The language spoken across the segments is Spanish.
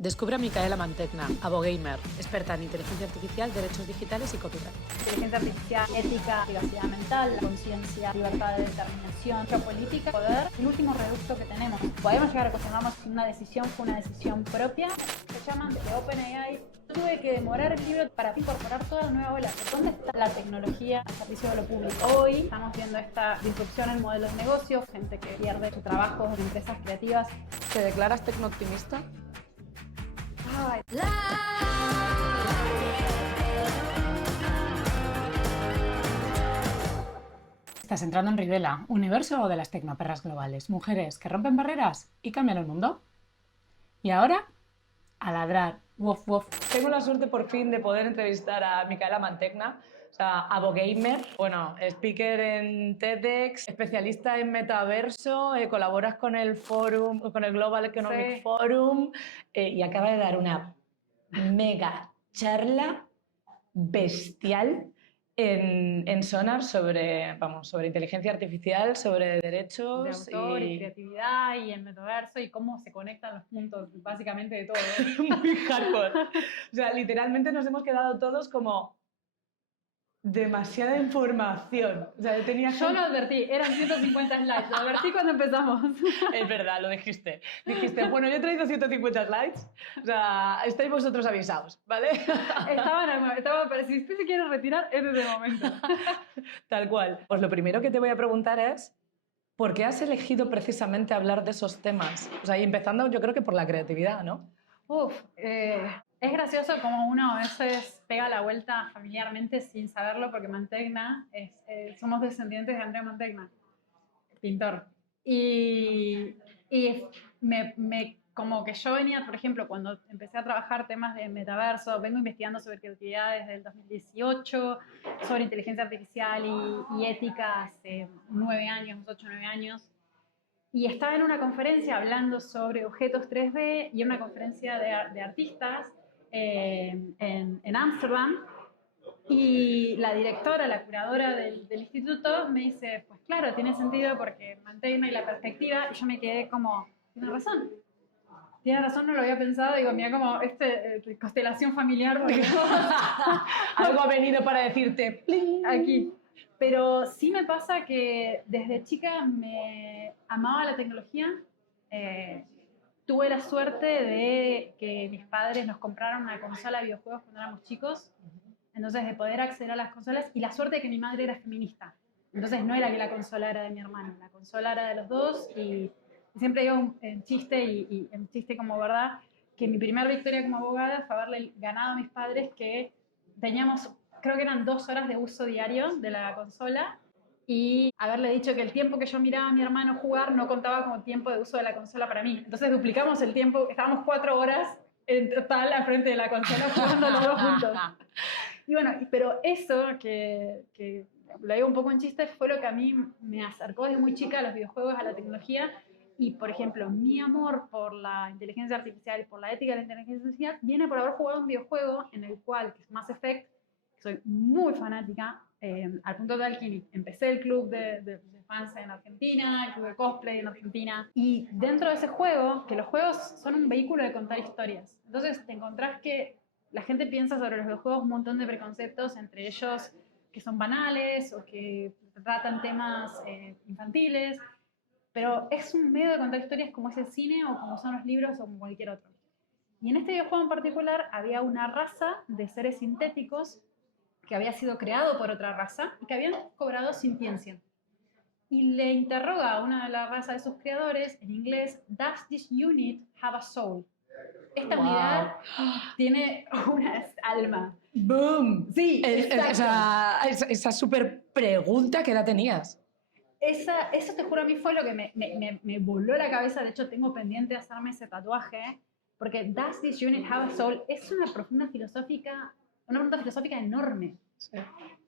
Descubre a Micaela Mantegna, abogamer, experta en inteligencia artificial, derechos digitales y copyright. Inteligencia artificial, ética, privacidad mental, conciencia, libertad de determinación, geopolítica, poder, el último reducto que tenemos. Podemos llegar a cuestionarnos si una decisión fue una decisión propia. Se llaman de OpenAI. Tuve que demorar el libro para incorporar toda la nueva ola. ¿Dónde está la tecnología al servicio de lo público? Hoy estamos viendo esta disrupción en modelos de negocio, gente que pierde su trabajo en empresas creativas. ¿Te declaras tecnooptimista? Ay. Estás entrando en Rivela, universo de las tecnoperras globales, mujeres que rompen barreras y cambian el mundo. Y ahora, a ladrar, wof wof. Tengo la suerte por fin de poder entrevistar a Micaela Mantegna, o sea, abogamer, bueno, speaker en TEDx, especialista en metaverso, colaboras con el Forum, con el Global Economic Forum y acaba de dar una mega charla bestial en Sonar sobre inteligencia artificial, sobre derechos De autor y creatividad y el metaverso y cómo se conectan los puntos básicamente de todo. muy hardcore. O sea, literalmente nos hemos quedado todos como demasiada información. O sea, Yo lo advertí, eran 150 slides, lo advertí cuando empezamos. Es verdad, lo dijiste. Dijiste, bueno, yo he traído 150 slides, o sea, estáis vosotros avisados, ¿vale? Estaba para si usted se quiere retirar, este es el momento. Tal cual. Pues lo primero que te voy a preguntar es, ¿por qué has elegido precisamente hablar de esos temas? O sea, y empezando yo creo que por la creatividad, ¿no? Es gracioso como uno a veces pega la vuelta familiarmente sin saberlo, porque Mantegna, somos descendientes de Andrea Mantegna, pintor. Y como que yo venía, por ejemplo, cuando empecé a trabajar temas de metaverso, vengo investigando sobre creatividad desde el 2018, sobre inteligencia artificial y ética hace 9 años, 8 o 9 años. Y estaba en una conferencia hablando sobre objetos 3D y en una conferencia de artistas en Ámsterdam. Y la directora, la curadora del instituto me dice, pues claro, tiene sentido porque Mantegna y la perspectiva. Y yo me quedé como, tiene razón, no lo había pensado. Digo, mira como constelación familiar. Algo ha venido para decirte, ¡pling! Aquí. Pero sí me pasa que desde chica me amaba la tecnología. Tuve la suerte de que mis padres nos compraron una consola de videojuegos cuando éramos chicos. Entonces, de poder acceder a las consolas. Y la suerte de que mi madre era feminista. Entonces, no era que la consola era de mi hermano. La consola era de los dos. Y siempre digo en chiste, y en chiste como verdad, que mi primera victoria como abogada fue haberle ganado a mis padres que teníamos, creo que eran 2 horas de uso diario de la consola, y haberle dicho que el tiempo que yo miraba a mi hermano jugar no contaba como tiempo de uso de la consola para mí. Entonces duplicamos el tiempo, estábamos 4 horas en total al frente de la consola jugando los dos juntos. Y bueno, pero eso, que lo digo un poco en chiste, fue lo que a mí me acercó desde muy chica a los videojuegos, a la tecnología. Y, por ejemplo, mi amor por la inteligencia artificial y por la ética de la inteligencia artificial viene por haber jugado un videojuego en el cual, que es Mass Effect, soy muy fanática, al punto tal que empecé el club de fans en Argentina, el club de cosplay en Argentina. Y dentro de ese juego, que los juegos son un vehículo de contar historias. Entonces te encontrás que la gente piensa sobre los videojuegos un montón de preconceptos, entre ellos que son banales o que tratan temas infantiles, pero es un medio de contar historias como es el cine o como son los libros o como cualquier otro. Y en este videojuego en particular había una raza de seres sintéticos que había sido creado por otra raza y que habían cobrado sintiencia. Y le interroga a una de la raza de sus creadores en inglés, ¿Does this unit have a soul? Esta unidad tiene una alma. ¡Boom! Sí, esa súper pregunta, ¿qué edad tenías? Eso te juro a mí fue lo que me voló la cabeza. De hecho, tengo pendiente hacerme ese tatuaje, porque Does this unit have a soul? Es una pregunta filosófica enorme. Sí.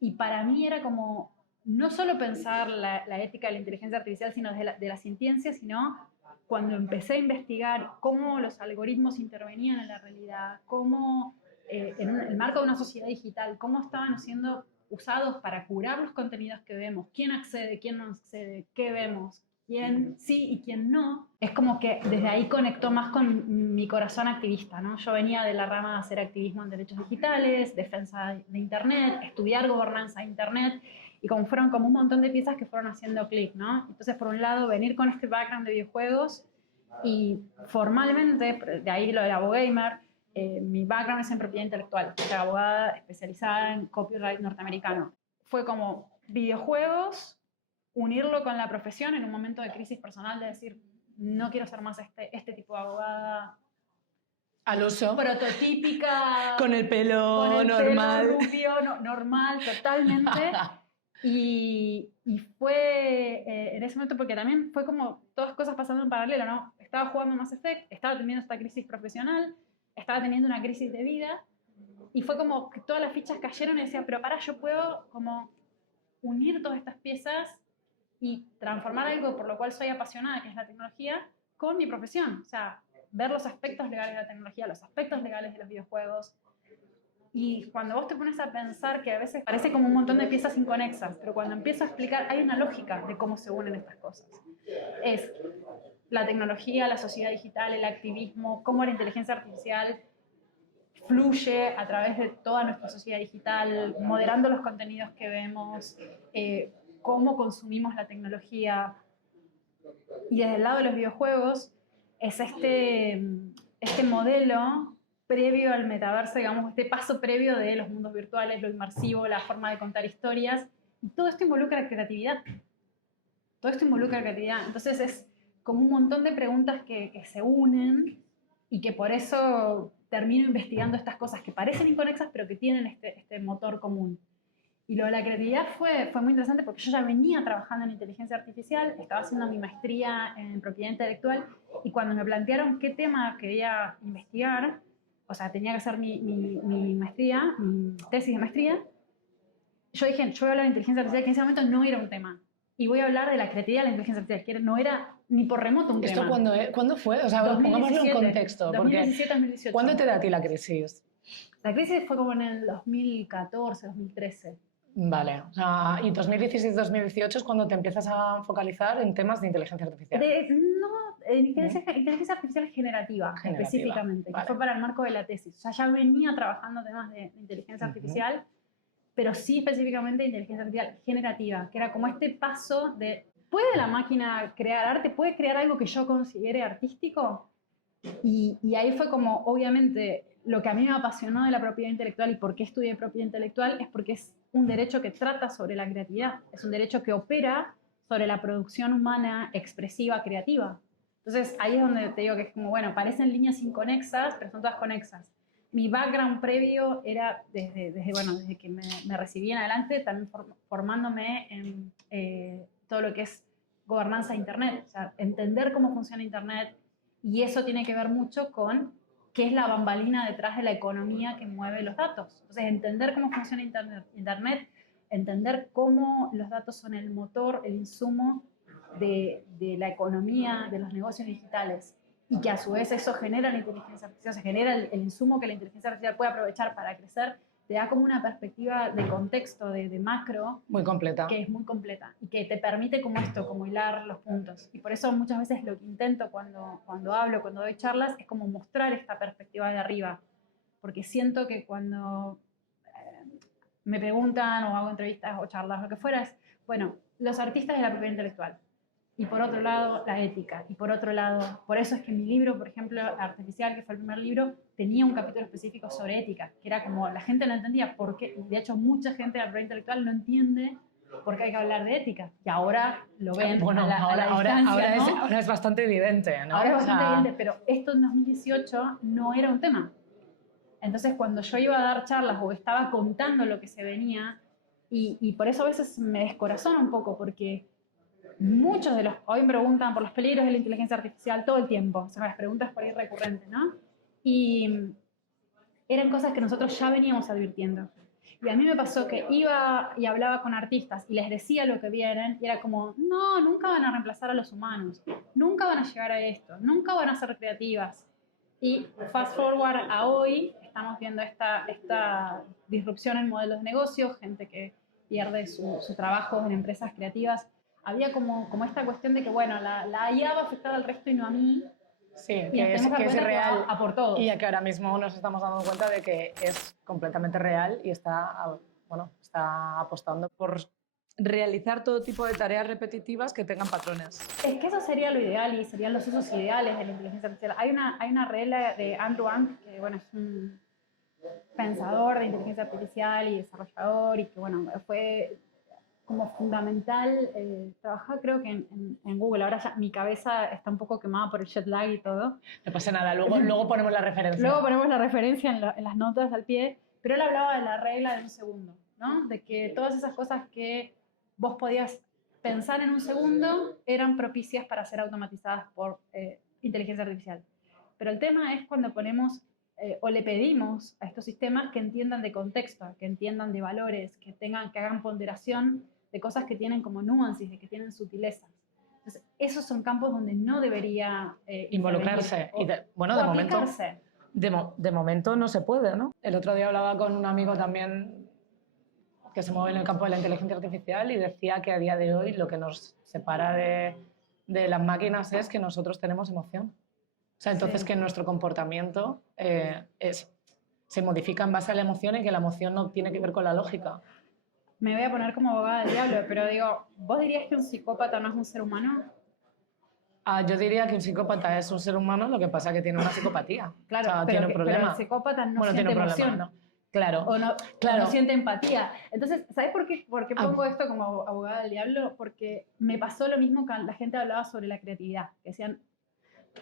Y para mí era como, no solo pensar la ética de la inteligencia artificial, sino de la sintiencia, sino cuando empecé a investigar cómo los algoritmos intervenían en la realidad, cómo en el marco de una sociedad digital, cómo estaban siendo usados para curar los contenidos que vemos, quién accede, quién no accede, qué vemos, quién sí y quién no, es como que desde ahí conectó más con mi corazón activista, ¿no? Yo venía de la rama de hacer activismo en derechos digitales, defensa de Internet, estudiar gobernanza de Internet, y como fueron como un montón de piezas que fueron haciendo clic, ¿no? Entonces, por un lado, venir con este background de videojuegos y formalmente, de ahí lo del abogamer, mi background es en propiedad intelectual, soy abogada especializada en copyright norteamericano. Fue como videojuegos, unirlo con la profesión en un momento de crisis personal, de decir, no quiero ser más este tipo de abogada Al uso. prototípica, Con el pelo normal. pelo rubio, normal, totalmente. Y fue en ese momento, porque también fue como todas cosas pasando en paralelo, ¿no? Estaba jugando Mass Effect, estaba teniendo esta crisis profesional, estaba teniendo una crisis de vida, y fue como que todas las fichas cayeron y decía, pero yo puedo como unir todas estas piezas y transformar algo por lo cual soy apasionada, que es la tecnología, con mi profesión. O sea, ver los aspectos legales de la tecnología, los aspectos legales de los videojuegos. Y cuando vos te pones a pensar, que a veces parece como un montón de piezas inconexas, pero cuando empiezo a explicar, hay una lógica de cómo se unen estas cosas. Es la tecnología, la sociedad digital, el activismo, cómo la inteligencia artificial fluye a través de toda nuestra sociedad digital, moderando los contenidos que vemos, cómo consumimos la tecnología. Y desde el lado de los videojuegos es este modelo previo al metaverso, digamos, este paso previo de los mundos virtuales, lo inmersivo, la forma de contar historias. Y todo esto involucra creatividad. Todo esto involucra creatividad. Entonces es como un montón de preguntas que se unen y que por eso termino investigando estas cosas que parecen inconexas, pero que tienen este motor común. Y lo de la creatividad fue muy interesante porque yo ya venía trabajando en inteligencia artificial, estaba haciendo mi maestría en propiedad intelectual, y cuando me plantearon qué tema quería investigar, o sea, tenía que hacer mi maestría, mi tesis de maestría, yo dije, yo voy a hablar de inteligencia artificial, que en ese momento no era un tema. Y voy a hablar de la creatividad de la inteligencia artificial, que no era ni por remoto un ¿Esto tema. cuándo fue? O sea, pongámoslo en contexto. 2017-2018. ¿Cuándo te da a ti la crisis? La crisis fue como en el 2014, 2013. Vale, o sea, y 2017-2018 es cuando te empiezas a focalizar en temas de inteligencia artificial. Inteligencia artificial generativa, específicamente, vale. Que fue para el marco de la tesis. O sea, ya venía trabajando temas de inteligencia artificial, pero sí específicamente inteligencia artificial generativa, que era como este paso de, ¿puede la máquina crear arte? ¿Puede crear algo que yo considere artístico? Y ahí fue como, obviamente, lo que a mí me apasionó de la propiedad intelectual y por qué estudié propiedad intelectual es porque es un derecho que trata sobre la creatividad, es un derecho que opera sobre la producción humana expresiva, creativa. Entonces ahí es donde te digo que es como, bueno, parecen líneas inconexas, pero son todas conexas. Mi background previo era desde que me recibí en adelante, también formándome en todo lo que es gobernanza de Internet, o sea, entender cómo funciona Internet, y eso tiene que ver mucho con qué es la bambalina detrás de la economía que mueve los datos. Entonces, entender cómo funciona Internet, entender cómo los datos son el motor, el insumo de la economía, de los negocios digitales, y que a su vez eso genera la inteligencia artificial, se genera el insumo que la inteligencia artificial puede aprovechar para crecer, te da como una perspectiva de contexto, de macro, muy completa, que es muy completa y que te permite como esto, como hilar los puntos. Y por eso muchas veces lo que intento cuando hablo, cuando doy charlas, es como mostrar esta perspectiva de arriba, porque siento que cuando me preguntan o hago entrevistas o charlas, lo que fuera, es, bueno, los artistas de la propiedad intelectual, y por otro lado la ética, y por otro lado, por eso es que mi libro, por ejemplo, Artificial, que fue el primer libro, tenía un capítulo específico sobre ética, que era como, la gente no entendía por qué, y de hecho mucha gente de la propiedad intelectual no entiende por qué hay que hablar de ética, y ahora lo ven bueno, ahora es bastante evidente, ¿no? Ahora es bastante evidente, pero esto en 2018 no era un tema. Entonces cuando yo iba a dar charlas o estaba contando lo que se venía, y por eso a veces me descorazona un poco, porque muchos de los, hoy me preguntan por los peligros de la inteligencia artificial todo el tiempo, o sea, las preguntas por ahí recurrentes, ¿no? Y eran cosas que nosotros ya veníamos advirtiendo. Y a mí me pasó que iba y hablaba con artistas y les decía lo que vienen, y era como, no, nunca van a reemplazar a los humanos, nunca van a llegar a esto, nunca van a ser creativas. Y fast forward a hoy, estamos viendo esta disrupción en modelos de negocio, gente que pierde su trabajo en empresas creativas había como esta cuestión de que, bueno, la IA va a afectar al resto y no a mí. Sí, Y que nos tenemos que dar es cuenta que real. va a por todos. Y que ahora mismo nos estamos dando cuenta de que es completamente real y está, bueno, está apostando por realizar todo tipo de tareas repetitivas que tengan patrones. Es que eso sería lo ideal y serían los usos ideales de la inteligencia artificial. Hay una regla de Andrew Ng, que bueno, es un pensador de inteligencia artificial y desarrollador y que bueno, fue como fundamental trabajar creo que en Google. Ahora ya mi cabeza está un poco quemada por el jet lag y todo. No pasa nada, luego ponemos la referencia. Luego ponemos la referencia en las notas al pie, pero él hablaba de la regla de un segundo, ¿no? De que todas esas cosas que vos podías pensar en un segundo eran propicias para ser automatizadas por inteligencia artificial. Pero el tema es cuando ponemos o le pedimos a estos sistemas que entiendan de contexto, que entiendan de valores, que hagan ponderación de cosas que tienen como nuances, de que tienen sutilezas. Entonces, esos son campos donde no debería involucrarse. Bueno, de momento no se puede, ¿no? El otro día hablaba con un amigo también que se mueve en el campo de la inteligencia artificial y decía que a día de hoy lo que nos separa de las máquinas es que nosotros tenemos emoción. O sea, entonces que nuestro comportamiento se modifica en base a la emoción y que la emoción no tiene que ver con la lógica. Me voy a poner como abogada del diablo, pero digo, ¿vos dirías que un psicópata no es un ser humano? Yo diría que un psicópata es un ser humano, lo que pasa es que tiene una psicopatía. Claro, o sea, pero, tiene un problema. pero el psicópata no bueno, siente tiene un emoción. problema, ¿no? Claro. O no, claro. o no siente empatía. Entonces, ¿sabes por qué pongo esto como abogada del diablo? Porque me pasó lo mismo cuando la gente hablaba sobre la creatividad. Que decían,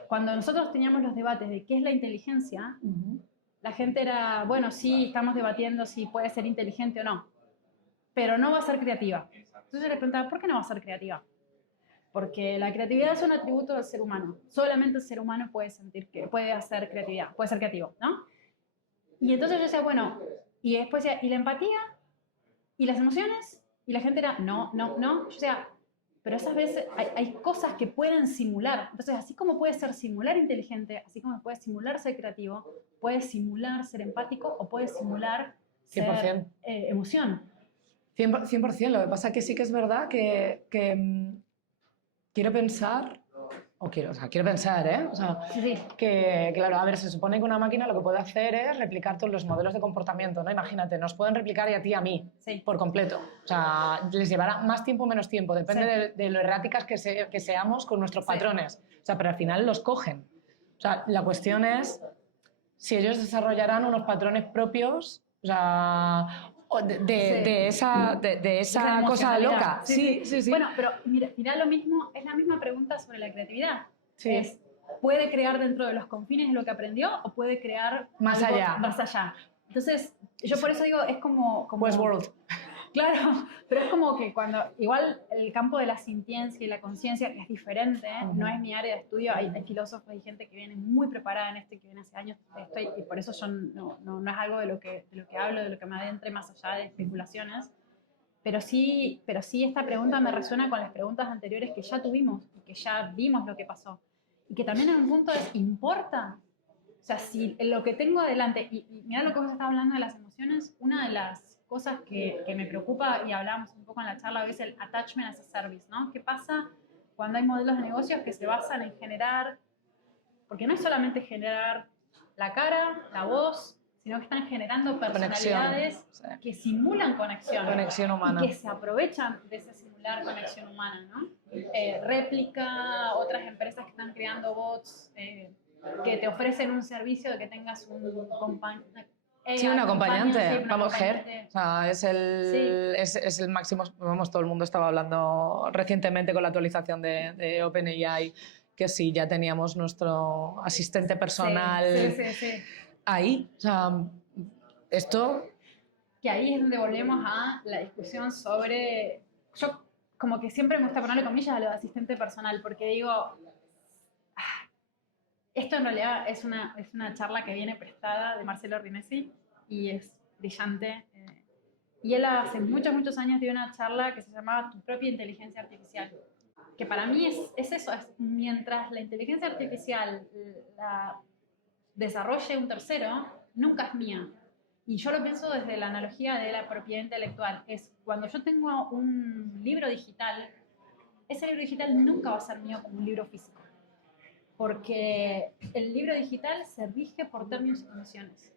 cuando nosotros teníamos los debates de qué es la inteligencia, la gente era, bueno, sí, estamos debatiendo si puede ser inteligente o no, pero no va a ser creativa. Entonces yo le preguntaba, ¿por qué no va a ser creativa? Porque la creatividad es un atributo del ser humano. Solamente el ser humano puede sentir que puede hacer creatividad, puede ser creativo, ¿no? Y entonces yo decía, bueno, y después decía, ¿y la empatía? ¿Y las emociones? Y la gente era, no. Yo decía, pero esas veces hay cosas que pueden simular. Entonces, así como puede ser simular inteligente, así como puede simular ser creativo, puede simular ser empático o puede simular ser emoción. 100%. Lo que pasa es que sí que es verdad que quiero pensar, quiero pensar, ¿eh? O sea, sí. Que, claro, a ver, se supone que una máquina lo que puede hacer es replicar todos los modelos de comportamiento, ¿no? Imagínate, nos pueden replicar y a ti y a mí, por completo. O sea, les llevará más tiempo o menos tiempo, depende de lo erráticas que seamos con nuestros patrones. O sea, pero al final los cogen. O sea, la cuestión es si ellos desarrollarán unos patrones propios, o sea, de esa cosa loca. Sí. Bueno, pero mira lo mismo, es la misma pregunta sobre la creatividad. Sí. ¿Puede crear dentro de los confines de lo que aprendió o puede crear más allá? Entonces, yo por eso digo, es como Westworld. Claro, pero es como que cuando, igual el campo de la sintiencia y la conciencia es diferente, no es mi área de estudio, hay filósofos y gente que viene muy preparada en esto y que viene hace años de esto y por eso yo no es algo de lo que hablo, de lo que me adentre más allá de especulaciones, pero sí esta pregunta me resuena con las preguntas anteriores que ya tuvimos y que ya vimos lo que pasó y que también en un punto es, ¿importa? O sea, si lo que tengo adelante, y mirá lo que vos estás hablando de las emociones, una de las cosas que me preocupa, y hablábamos un poco en la charla, es el attachment as a service, ¿no? ¿Qué pasa cuando hay modelos de negocios que se basan en generar, porque no es solamente generar la cara, la voz, sino que están generando personalidades que simulan conexión humana. Y que se aprovechan de ese simular conexión humana, ¿no? Réplica, otras empresas que están creando bots que te ofrecen un servicio de que tengas un compañero. Sí, un acompañante. Vamos, Ger. O sea, es el máximo. Vamos, todo el mundo estaba hablando recientemente con la actualización de OpenAI, que sí, ya teníamos nuestro asistente personal ahí. O sea, esto. Que ahí es donde volvemos a la discusión sobre. Yo, como que siempre me gusta ponerle comillas a lo de asistente personal, porque digo. Esto en realidad es una charla que viene prestada de Marcelo Rinesi y es brillante. Y él hace muchos años dio una charla que se llamaba Tu propia inteligencia artificial. Que para mí es eso, es mientras la inteligencia artificial la desarrolle un tercero, nunca es mía. Y yo lo pienso desde la analogía de la propiedad intelectual. Es cuando yo tengo un libro digital ese libro digital nunca va a ser mío como un libro físico. Porque el libro digital se rige por términos y condiciones,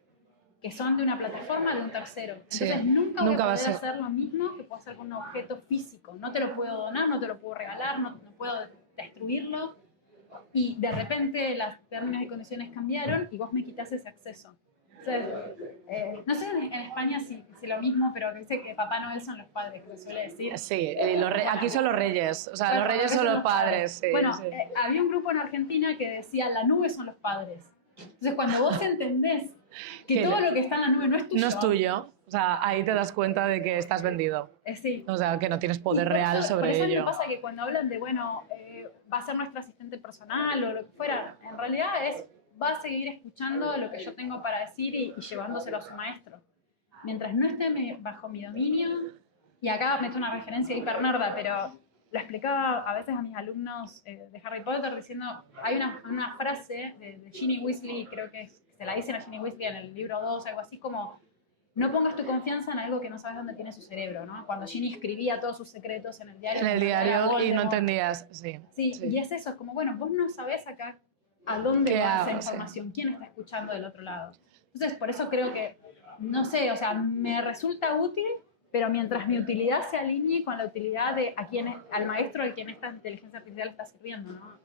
que son de una plataforma de un tercero. Entonces Sí, nunca voy a nunca va a poder ser. hacer lo mismo que puedo hacer con un objeto físico. No te lo puedo donar, no te lo puedo regalar, no puedo destruirlo. Y de repente los términos y condiciones cambiaron y vos me quitas ese acceso. Entonces, no sé en España si lo mismo, pero que dice que Papá Noel son los padres, que se suele decir. Sí, aquí son los reyes, o sea, Claro, los reyes son los padres. Sí, bueno, sí. había un grupo en Argentina que decía la nube son los padres. Entonces, cuando vos entendés que todo lo que está en la nube no es tuyo. No es tuyo, o sea, ahí te das cuenta de que estás vendido. Sí. O sea, que no tienes poder por real eso, sobre por eso ello. me pasa que cuando hablan de, bueno, va a ser nuestro asistente personal o lo que fuera, en realidad va a seguir escuchando lo que yo tengo para decir y llevándoselo a su maestro. Mientras no esté bajo mi dominio, y acá meto una referencia hiper nerda, pero lo explicaba a veces a mis alumnos de Harry Potter diciendo, hay una frase de Ginny Weasley, creo que se la dicen a Ginny Weasley en el libro 2, algo así como, no pongas tu confianza en algo que no sabes dónde tiene su cerebro, ¿no? Cuando Ginny escribía todos sus secretos en el diario. En el diario y no Voldemort. entendías, sí. Sí, y es eso, es como, bueno, vos no sabés acá a dónde va esa información, quién está escuchando del otro lado. Entonces, por eso creo que, no sé, o sea, me resulta útil, pero mientras mi utilidad se alinee con la utilidad de al maestro al quien esta inteligencia artificial está sirviendo, ¿no?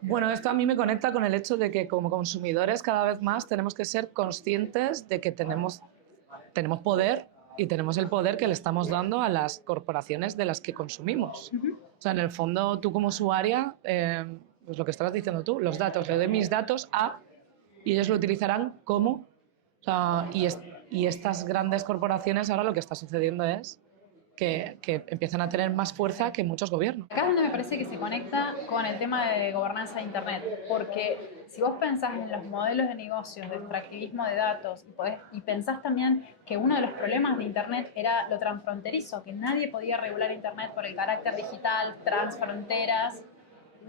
Bueno, esto a mí me conecta con el hecho de que como consumidores cada vez más tenemos que ser conscientes de que tenemos poder y tenemos el poder que le estamos dando a las corporaciones de las que consumimos. O sea, en el fondo, tú como usuaria, pues lo que estabas diciendo tú, los datos, le doy mis datos a y ellos lo utilizarán como... O sea, y estas grandes corporaciones ahora lo que está sucediendo es que empiezan a tener más fuerza que muchos gobiernos. Acá es donde me parece que se conecta con el tema de gobernanza de Internet, porque si vos pensás en los modelos de negocios, de extractivismo de datos, y pensás también que uno de los problemas de Internet era lo transfronterizo, que nadie podía regular Internet por el carácter digital, transfronteras,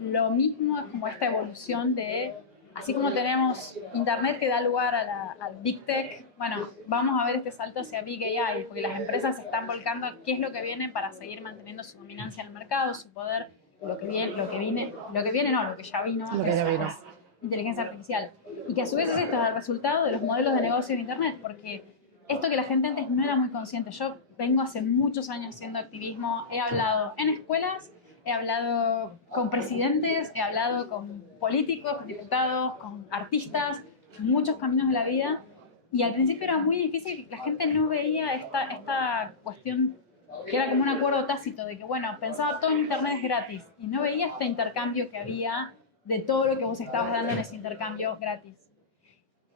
lo mismo es como esta evolución de, así como tenemos Internet que da lugar al Big Tech, bueno, vamos a ver este salto hacia Big AI, porque las empresas se están volcando a qué es lo que viene para seguir manteniendo su dominancia en el mercado, su poder, lo que ya vino, es inteligencia artificial. Y que a su vez esto es el resultado de los modelos de negocio de Internet, porque esto que la gente antes no era muy consciente. Yo vengo hace muchos años haciendo activismo, he hablado en escuelas, he hablado con presidentes, he hablado con políticos, con diputados, con artistas, muchos caminos de la vida. Y al principio era muy difícil, la gente no veía esta cuestión que era como un acuerdo tácito de que, bueno, pensaba todo en Internet es gratis y no veía este intercambio que había de todo lo que vos estabas dando en ese intercambio gratis.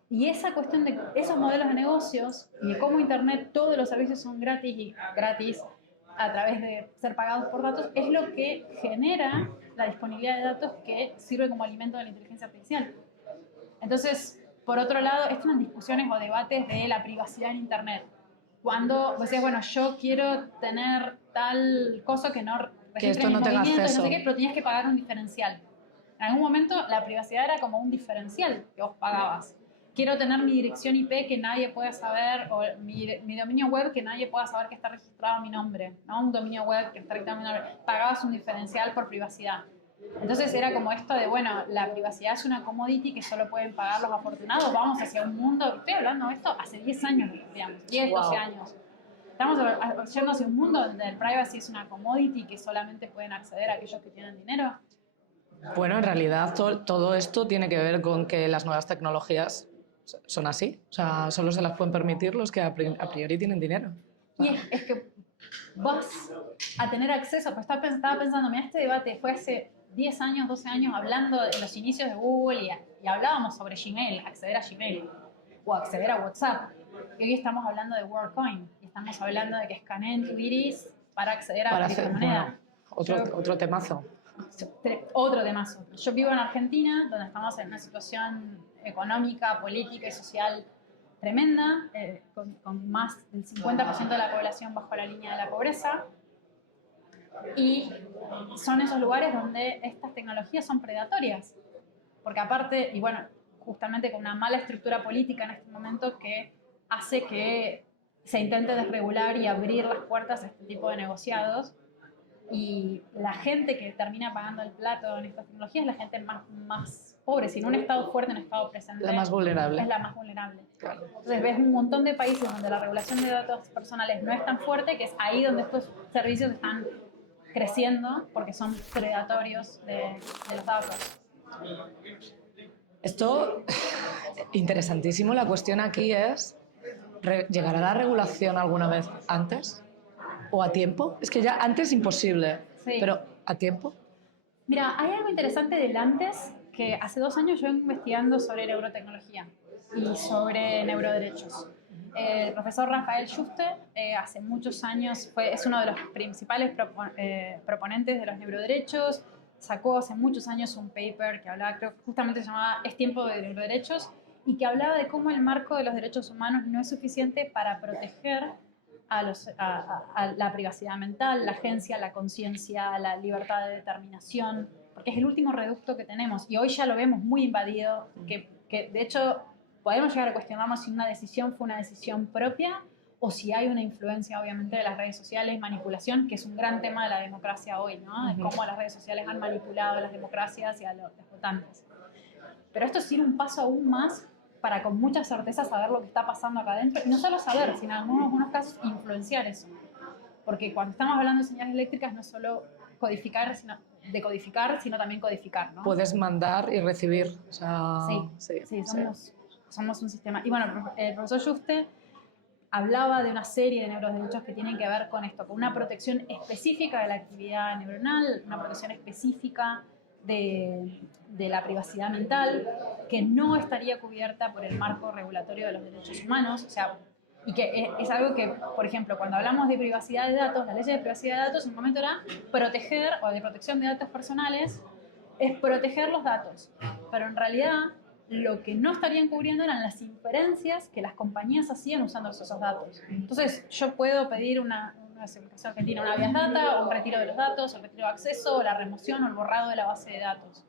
Y esa cuestión de esos modelos de negocios y de cómo Internet, todos los servicios son gratis a través de ser pagados por datos, es lo que genera la disponibilidad de datos que sirve como alimento de la inteligencia artificial. Entonces, por otro lado, estas son discusiones o debates de la privacidad en Internet. Cuando vos decías, bueno, yo quiero tener tal cosa que no registre mi movimiento, no sé qué, pero tenías que pagar un diferencial. En algún momento la privacidad era como un diferencial que vos pagabas. Quiero tener mi dirección IP que nadie pueda saber, o mi dominio web que nadie pueda saber que está registrado mi nombre, ¿no? Un dominio web que está registrado mi nombre. Pagabas un diferencial por privacidad. Entonces era como esto de, bueno, la privacidad es una commodity que solo pueden pagar los afortunados, vamos hacia un mundo, estoy hablando de esto hace 10 años, digamos, 10, 12 años. Estamos yendo hacia un mundo donde el privacy es una commodity que solamente pueden acceder a aquellos que tienen dinero. Bueno, en realidad todo esto tiene que ver con que las nuevas tecnologías son así. O sea, solo se las pueden permitir los que a priori tienen dinero. Y es que vas a tener acceso, pues estaba pensando, mira, este debate fue hace 10 años, 12 años, hablando de los inicios de Google y hablábamos sobre Gmail, acceder a Gmail o acceder a WhatsApp. Y hoy estamos hablando de WorldCoin y estamos hablando de que escaneen tu iris para acceder a criptomonedas. Bueno, otro temazo. Otro temazo. Yo vivo en Argentina, donde estamos en una situación económica, política y social tremenda, con más del 50% de la población bajo la línea de la pobreza. Y son esos lugares donde estas tecnologías son predatorias. Porque aparte, y bueno, justamente con una mala estructura política en este momento que hace que se intente desregular y abrir las puertas a este tipo de negociados, Y la gente que termina pagando el plato en estas tecnologías es la gente más pobre. Si en un estado fuerte, en un estado presente, La más vulnerable. es la más vulnerable. Claro. Entonces ves un montón de países donde la regulación de datos personales no es tan fuerte, que es ahí donde estos servicios están creciendo porque son predatorios de los datos. Esto, interesantísimo. La cuestión aquí es, ¿llegará la regulación alguna vez antes? ¿O a tiempo? Es que ya antes imposible, Sí. pero ¿a tiempo? Mira, hay algo interesante del antes, que hace 2 años yo vengo investigando sobre neurotecnología y sobre neuroderechos. El profesor Rafael Schuster hace muchos años es uno de los principales proponentes de los neuroderechos. Sacó hace muchos años un paper que hablaba, creo que justamente se llamaba Es tiempo de neuroderechos, y que hablaba de cómo el marco de los derechos humanos no es suficiente para proteger a la privacidad mental, la agencia, la conciencia, la libertad de determinación, porque es el último reducto que tenemos y hoy ya lo vemos muy invadido, que de hecho podemos llegar a cuestionarnos si una decisión fue una decisión propia o si hay una influencia obviamente de las redes sociales, manipulación, que es un gran tema de la democracia hoy, ¿no? De cómo las redes sociales han manipulado las democracias y a los votantes. Pero esto es ir un paso aún más para con mucha certeza saber lo que está pasando acá adentro, y no solo saber, sino en algunos casos influenciar eso. Porque cuando estamos hablando de señales eléctricas no es solo codificar, sino decodificar, sino también codificar, ¿no? Puedes mandar y recibir. O sea, sí, somos un sistema. Y bueno, el profesor Juste hablaba de una serie de neuroderechos que tienen que ver con esto, con una protección específica de la actividad neuronal, una protección específica de la privacidad mental, que no estaría cubierta por el marco regulatorio de los derechos humanos, o sea, y que es algo que, por ejemplo, cuando hablamos de privacidad de datos, la ley de privacidad de datos en un momento era proteger, o de protección de datos personales, es proteger los datos, pero en realidad lo que no estarían cubriendo eran las inferencias que las compañías hacían usando esos datos. Entonces, yo puedo pedir una Argentina, una habeas data, o un retiro de los datos, o el retiro de acceso, o la remoción o el borrado de la base de datos.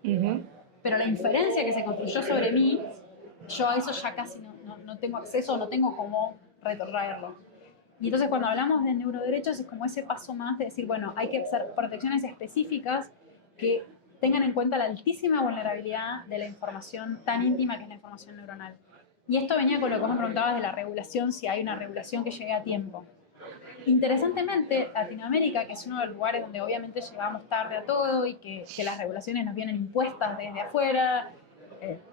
Pero la inferencia que se construyó sobre mí, yo a eso ya casi no tengo acceso, no tengo cómo retrotraerlo. Y entonces cuando hablamos de neuroderechos es como ese paso más de decir, bueno, hay que hacer protecciones específicas que tengan en cuenta la altísima vulnerabilidad de la información tan íntima que es la información neuronal. Y esto venía con lo que vos me preguntabas de la regulación, si hay una regulación que llegue a tiempo. Interesantemente, Latinoamérica, que es uno de los lugares donde obviamente llegamos tarde a todo y que las regulaciones nos vienen impuestas desde afuera,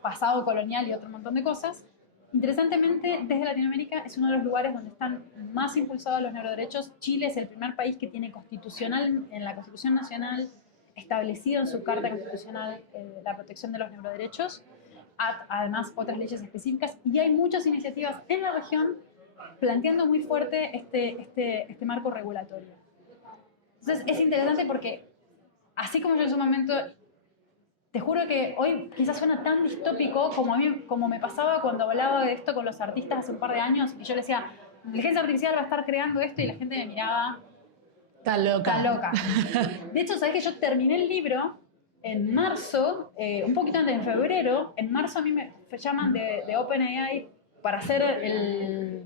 pasado colonial y otro montón de cosas, interesantemente, desde Latinoamérica es uno de los lugares donde están más impulsados los neuroderechos. Chile es el primer país que tiene constitucional, en la Constitución Nacional, establecido en su Carta Constitucional la protección de los neuroderechos, además otras leyes específicas, y hay muchas iniciativas en la región planteando muy fuerte este marco regulatorio. Entonces es interesante porque, así como yo en su momento, te juro que hoy quizás suena tan distópico como me pasaba cuando hablaba de esto con los artistas hace un par de años, y yo les decía, la inteligencia artificial va a estar creando esto, y la gente me miraba, Está loca. está loca. De hecho, ¿sabes que yo terminé el libro en marzo, un poquito antes, en febrero? En marzo a mí me llaman de OpenAI para hacer el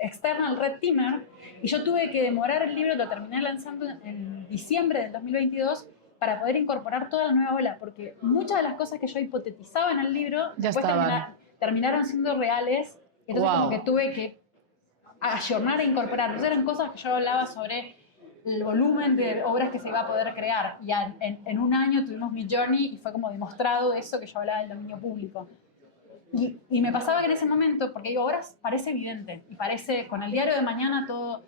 External Red Teamer, y yo tuve que demorar el libro, lo terminé lanzando en diciembre del 2022 para poder incorporar toda la nueva ola, porque muchas de las cosas que yo hipotetizaba en el libro Ya después terminaron siendo reales, entonces como que tuve que ayornar e incorporar. Entonces eran cosas que yo hablaba sobre el volumen de obras que se iba a poder crear, y en un año tuvimos Midjourney y fue como demostrado eso que yo hablaba del dominio público. Y me pasaba que en ese momento, porque digo, ahora parece evidente, y parece con el diario de mañana todo,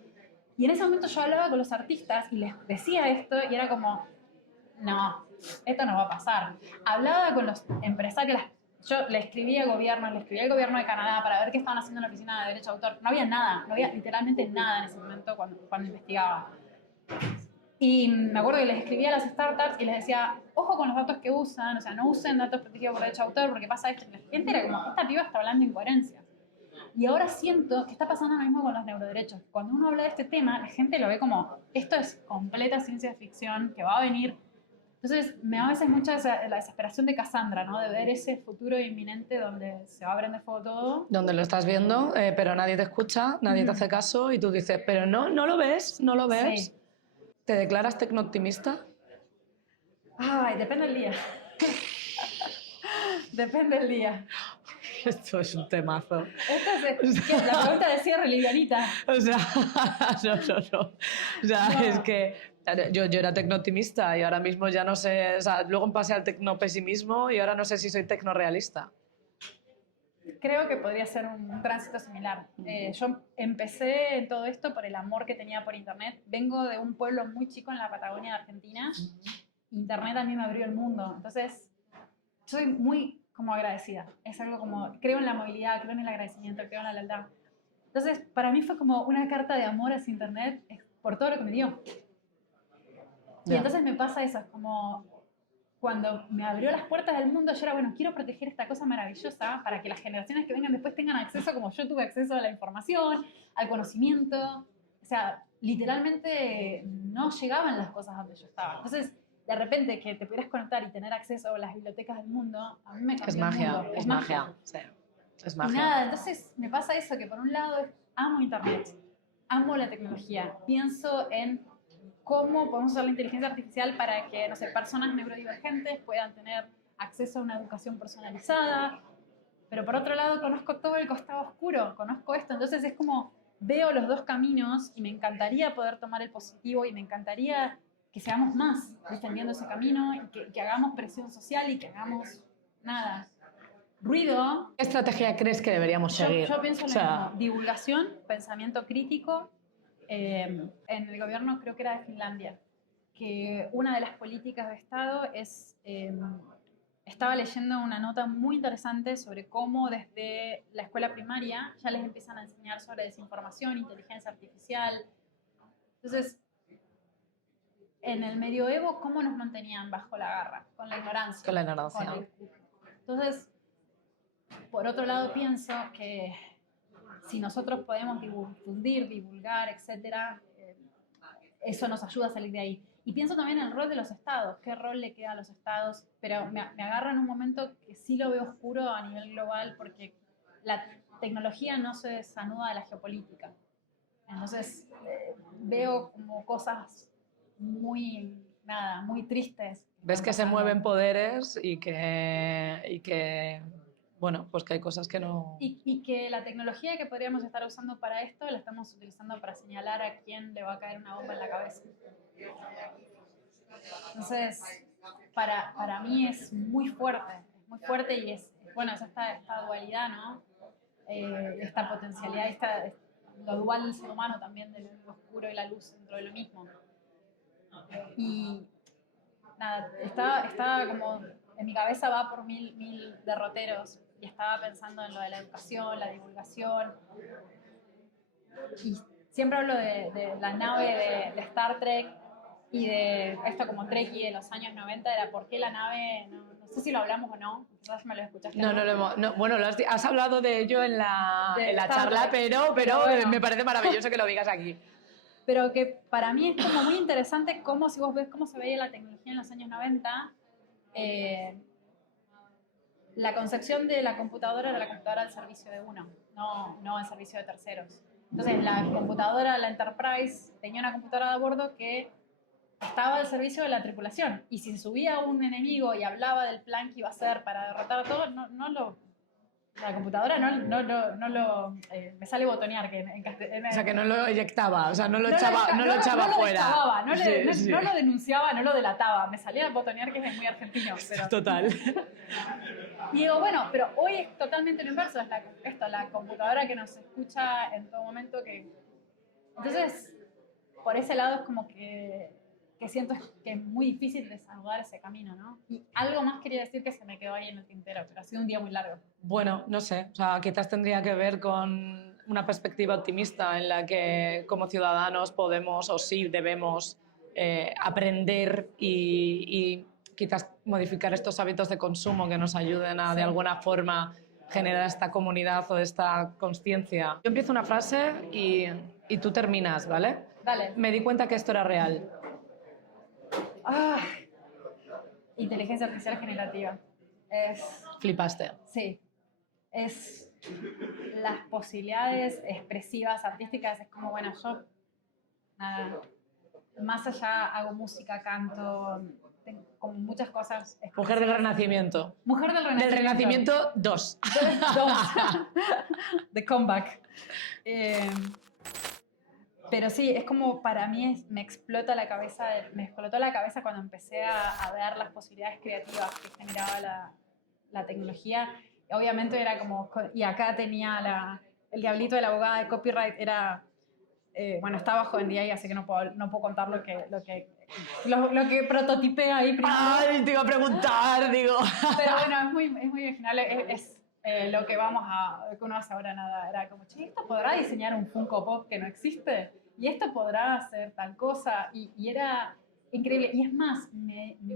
y en ese momento yo hablaba con los artistas y les decía esto, y era como, no, esto no va a pasar. Hablaba con los empresarios, yo le escribía al gobierno de Canadá para ver qué estaban haciendo en la oficina de derecho de autor. No había nada, no había literalmente nada en ese momento cuando investigaba. Y me acuerdo que les escribía a las startups y les decía, ojo con los datos que usan, o sea, no usen datos protegidos por derecho de autor porque pasa esto. Y la gente era como, esta piba está hablando incoherencias. Y ahora siento que está pasando lo mismo con los neuroderechos. Cuando uno habla de este tema, la gente lo ve como, esto es completa ciencia ficción que va a venir. Entonces, me da a veces mucha la desesperación de Cassandra, ¿no? De ver ese futuro inminente donde se va a prender fuego todo. Donde lo estás viendo, pero nadie te escucha, nadie te hace caso, y tú dices, pero no lo ves, no lo ves. Sí. ¿Te declaras tecnooptimista? Ay, depende del día. Depende del día. Esto es un temazo. La pregunta de cierre livianita. O sea, no. O sea, No. es que yo era tecnooptimista y ahora mismo ya no sé, o sea, luego pasé al tecnopesimismo y ahora no sé si soy tecnorealista. Creo que podría ser un tránsito similar. Yo empecé en todo esto por el amor que tenía por Internet. Vengo de un pueblo muy chico en la Patagonia de Argentina. Internet a mí me abrió el mundo. Entonces, soy muy como agradecida. Es algo como, creo en la movilidad, creo en el agradecimiento, creo en la lealtad. Entonces, para mí fue como una carta de amor hacia Internet por todo lo que me dio. Y Ya. entonces me pasa eso, es como cuando me abrió las puertas del mundo, yo era, bueno, quiero proteger esta cosa maravillosa para que las generaciones que vengan después tengan acceso como yo tuve acceso a la información, al conocimiento. O sea, literalmente no llegaban las cosas donde yo estaba. Entonces, de repente que te pudieras conectar y tener acceso a las bibliotecas del mundo, a mí me cambió Es el magia, mundo. es magia. Sí, es Y magia. nada, entonces me pasa eso, que por un lado amo Internet, amo la tecnología, pienso en cómo podemos usar la inteligencia artificial para que, no sé, personas neurodivergentes puedan tener acceso a una educación personalizada, pero por otro lado conozco todo el costado oscuro, conozco esto, entonces es como veo los dos caminos y me encantaría poder tomar el positivo y me encantaría que seamos más defendiendo ese camino y que hagamos presión social y que hagamos, nada, ruido. ¿Qué estrategia crees que deberíamos seguir? Yo pienso O lo sea, mismo. Divulgación, pensamiento crítico. En el gobierno creo que era de Finlandia, que una de las políticas de Estado es... estaba leyendo una nota muy interesante sobre cómo desde la escuela primaria ya les empiezan a enseñar sobre desinformación, inteligencia artificial. Entonces, en el medioevo, ¿cómo nos mantenían bajo la garra? Con la ignorancia. Con la ignorancia. Con el... Entonces, por otro lado, pienso que si nosotros podemos difundir, divulgar, etcétera, eso nos ayuda a salir de ahí. Y pienso también en el rol de los estados, qué rol le queda a los estados, pero me agarra en un momento que sí lo veo oscuro a nivel global porque la tecnología no se desanuda de la geopolítica. Entonces veo como cosas muy tristes. ves que se mueven poderes y que, bueno, pues que hay cosas que no... Y que la tecnología que podríamos estar usando para esto la estamos utilizando para señalar a quién le va a caer una bomba en la cabeza. Entonces, para mí es muy fuerte y bueno, es esta dualidad, ¿no? Esta potencialidad, lo dual del ser humano también, del oscuro y la luz dentro de lo mismo. Y nada, estaba como, en mi cabeza va por mil derroteros y estaba pensando en lo de la educación, la divulgación. Y siempre hablo de la nave de Star Trek y de esto como Trekkie de los años 90, era por qué la nave, no sé si lo hablamos o no, quizás me lo escuchaste. No, bueno, has hablado de ello en la charla, pero bueno, me parece maravilloso que lo digas aquí. Pero que para mí es como muy interesante cómo, si vos ves cómo se veía la tecnología en los años 90, la concepción de la computadora era la computadora al servicio de uno, no al servicio de terceros. Entonces, la computadora, la Enterprise, tenía una computadora de bordo que estaba al servicio de la tripulación. Y si se subía un enemigo y hablaba del plan que iba a hacer para derrotar a todos, la computadora no lo... me sale botonear, que en castellano... O sea, que no lo eyectaba, o sea, no lo echaba fuera. No lo denunciaba, no lo delataba. Me salía botonear, que es muy argentino. Pero... Total. Y digo, bueno, pero hoy es totalmente lo inverso. Es la computadora que nos escucha en todo momento. Entonces, por ese lado es como que siento que es muy difícil desarrollar ese camino, ¿no? Y algo más quería decir que se me quedó ahí en el tintero, pero ha sido un día muy largo. Bueno, no sé, o sea, quizás tendría que ver con una perspectiva optimista en la que como ciudadanos podemos o sí debemos aprender y quizás modificar estos hábitos de consumo que nos ayuden a de alguna forma generar esta comunidad o esta conciencia. Yo empiezo una frase y tú terminas, ¿vale? Dale. Me di cuenta que esto era real. Ah, inteligencia artificial generativa. Flipaste. Sí. Es las posibilidades expresivas, artísticas. Es como, bueno, yo nada, más allá hago música, canto, tengo como muchas cosas. Mujer del Renacimiento. Mujer del Del Renacimiento. Renacimiento 2. The comeback. Pero sí, es como para mí me explota la cabeza, me explotó la cabeza cuando empecé a ver las posibilidades creativas que generaba la tecnología. Obviamente era como, y acá tenía el diablito de la abogada de copyright, era, bueno, está bajo NDA, así que no puedo contar lo que prototipé ahí primero. Ay, te iba a preguntar, digo. Pero bueno, es muy original, lo que que uno hace ahora nada, era como, che, ¿esto podrá diseñar un Funko Pop que no existe? ¿Y esto podrá hacer tal cosa? Y era increíble. Y es más,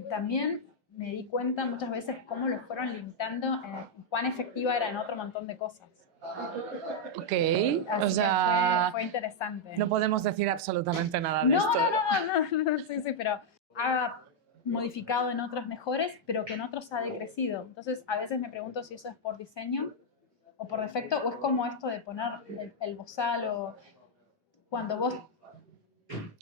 también me di cuenta muchas veces cómo lo fueron limitando, cuán efectiva era en otro montón de cosas. Ok, Así o sea, fue interesante. no podemos decir absolutamente nada de No, esto. no, sí, pero ha modificado en otras mejores, pero que en otros ha decrecido. Entonces, a veces me pregunto si eso es por diseño o por defecto, o es como esto de poner el bozal, o cuando vos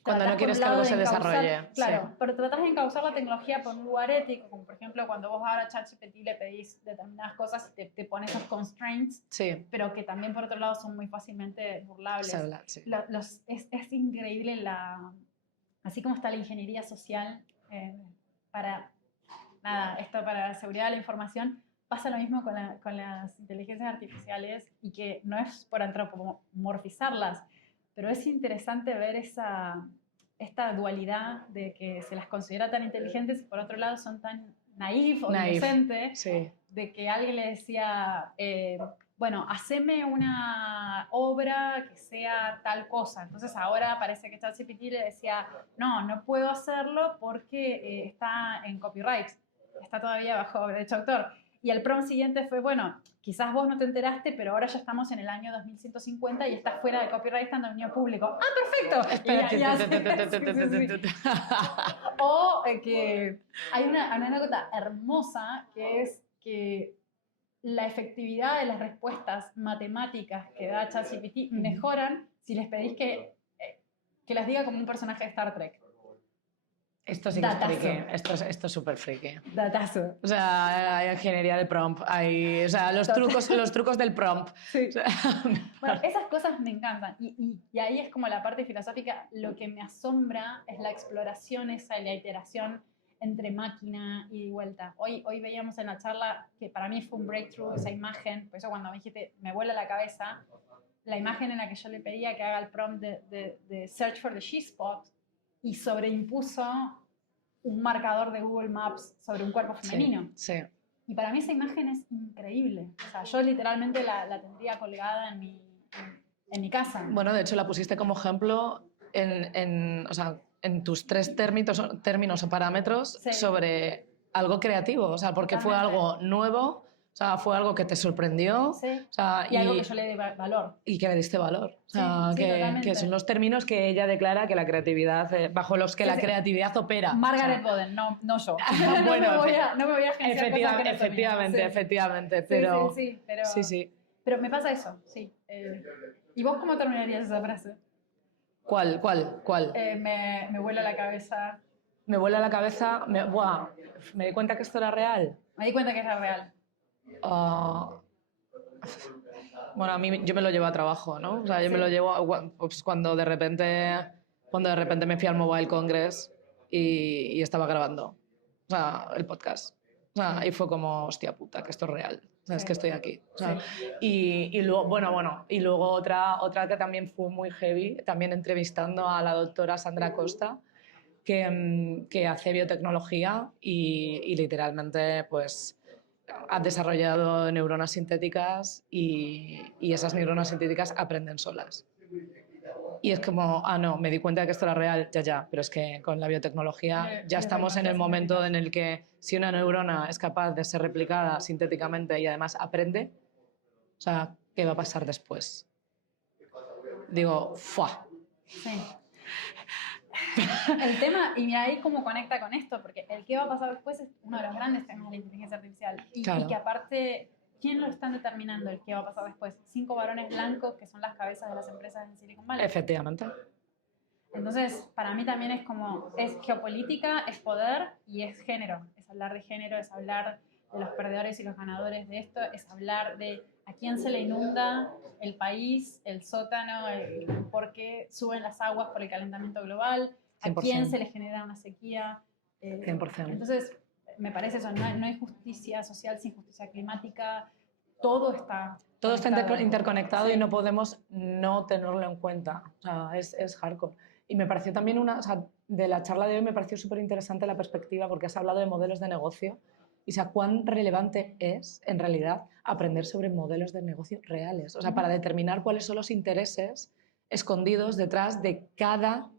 Cuando no tratás quieres por que un algo lado se de desarrolle. claro, Sí. pero tratás de encauzar la tecnología por un lugar ético, como por ejemplo cuando vos ahora a ChatGPT le pedís determinadas cosas y te pone esos constraints, Sí. pero que también por otro lado son muy fácilmente burlables. Se habla, sí. Es increíble así como está la ingeniería social para la seguridad de la información, pasa lo mismo con las inteligencias artificiales, y que no es por antropomorfizarlas, pero es interesante ver esta dualidad de que se las considera tan inteligentes y por otro lado son tan naif o inocentes, sí. de que alguien le decía, bueno, haceme una obra que sea tal cosa. Entonces ahora parece que ChatGPT le decía, no puedo hacerlo porque está en copyright, está todavía bajo derecho de autor. Y el prompt siguiente fue, bueno, quizás vos no te enteraste, pero ahora ya estamos en el año 2150 y está fuera de copyright, está en dominio público. ¡Ah, perfecto! O que hay una anécdota hermosa, que es que la efectividad de las respuestas matemáticas que da ChatGPT mejoran si les pedís que las diga como un personaje de Star Trek. Esto sí que Datazo. es friki. Esto es súper friki. Datazo. O sea, hay ingeniería de prompt, o sea, los trucos del prompt. Sí. O sea, bueno, esas cosas me encantan. Y ahí es como la parte filosófica. Lo que me asombra es la exploración la iteración entre máquina y vuelta. Hoy veíamos en la charla que para mí fue un breakthrough esa imagen. Por eso cuando me dijiste, me vuela la cabeza, la imagen en la que yo le pedía que haga el prompt de Search for the She-Spot y sobreimpuso un marcador de Google Maps sobre un cuerpo femenino. Sí. Y para mí esa imagen es increíble. O sea, yo literalmente la tendría colgada en mi casa. Bueno, de hecho la pusiste como ejemplo o sea, en tus 3 términos o parámetros sobre algo creativo. O sea, porque fue algo nuevo, o sea, fue algo que te sorprendió. Sí. O sea, y algo que yo le di valor. Y que le diste valor. O sea, que son los términos que ella declara que la creatividad, bajo los que la creatividad opera. Margaret Boden, no yo. Bueno, no me voy a agenciar efectivamente, pero... pero... Sí. Pero me pasa eso, sí. ¿Y vos cómo terminarías esa frase? ¿Cuál? Me vuela la cabeza. Me vuela la cabeza... me di cuenta que esto era real. Me di cuenta que era real. Bueno, yo me lo llevo a trabajo, ¿no? O sea, yo me lo llevo pues, cuando de repente me fui al Mobile Congress y estaba grabando, o sea, el podcast. O sea, y fue como, hostia puta, que esto es real. O sea, es que estoy aquí. O sea, y luego, y luego otra que también fue muy heavy, también entrevistando a la doctora Sandra Costa, que hace biotecnología y literalmente, pues, ha desarrollado neuronas sintéticas y esas neuronas sintéticas aprenden solas. Y es como, no, me di cuenta de que esto era real, ya, pero es que con la biotecnología ya estamos en el momento en el que si una neurona es capaz de ser replicada sintéticamente y además aprende, o sea, ¿qué va a pasar después? Digo, ¡fua! Sí. El tema, y mira ahí cómo conecta con esto, porque el qué va a pasar después es uno de los grandes temas de la inteligencia artificial. Y que aparte, ¿quién lo están determinando el qué va a pasar después? 5 varones blancos que son las cabezas de las empresas en Silicon Valley. Efectivamente. Entonces, para mí también es como, es geopolítica, es poder y es género. Es hablar de género, es hablar de los perdedores y los ganadores de esto, es hablar de a quién se le inunda el país, el sótano, por qué suben las aguas por el calentamiento global, a 100%. quién se le genera una sequía. 100%. Entonces, me parece eso, no hay justicia social sin justicia climática, todo está... Todo está conectado. interconectado Sí. y no podemos no tenerlo en cuenta. O sea, es hardcore. Y me pareció también o sea, de la charla de hoy me pareció súper interesante la perspectiva porque has hablado de modelos de negocio y o sea, cuán relevante es en realidad aprender sobre modelos de negocio reales. O sea, para determinar cuáles son los intereses escondidos detrás de cada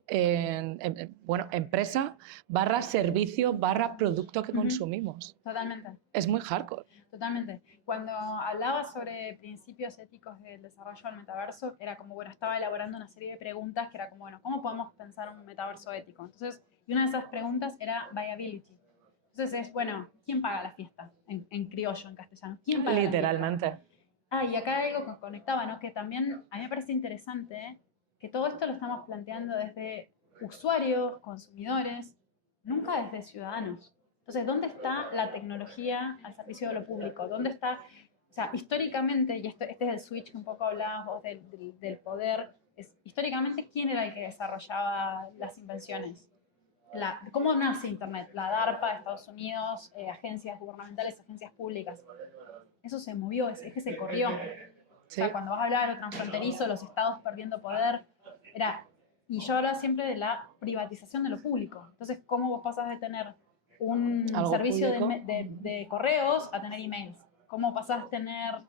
empresa / servicio / producto que consumimos. Totalmente. Es muy hardcore. Totalmente. Cuando hablaba sobre principios éticos del desarrollo del metaverso, era como, bueno, estaba elaborando una serie de preguntas que era como, bueno, ¿cómo podemos pensar un metaverso ético? Entonces, y una de esas preguntas era viability. Entonces es, bueno, ¿quién paga la fiesta? En criollo, en castellano. ¿Quién paga Literalmente. la fiesta? Y acá hay algo que conectaba, ¿no? Que también a mí me parece interesante que todo esto lo estamos planteando desde usuarios, consumidores, nunca desde ciudadanos. Entonces, ¿dónde está la tecnología al servicio de lo público? ¿Dónde está, o sea, históricamente, y este es el switch que un poco hablabas vos del poder, históricamente, ¿quién era el que desarrollaba las invenciones? ¿Cómo nace Internet? La DARPA de Estados Unidos, agencias gubernamentales, agencias públicas. Eso se movió, es que se corrió. Sí. O sea, cuando vas a hablar de lo transfronterizo, los estados perdiendo poder, y yo hablaba siempre de la privatización de lo público. Entonces, ¿cómo vos pasás de tener un servicio de correos a tener emails? ¿Cómo pasás de tener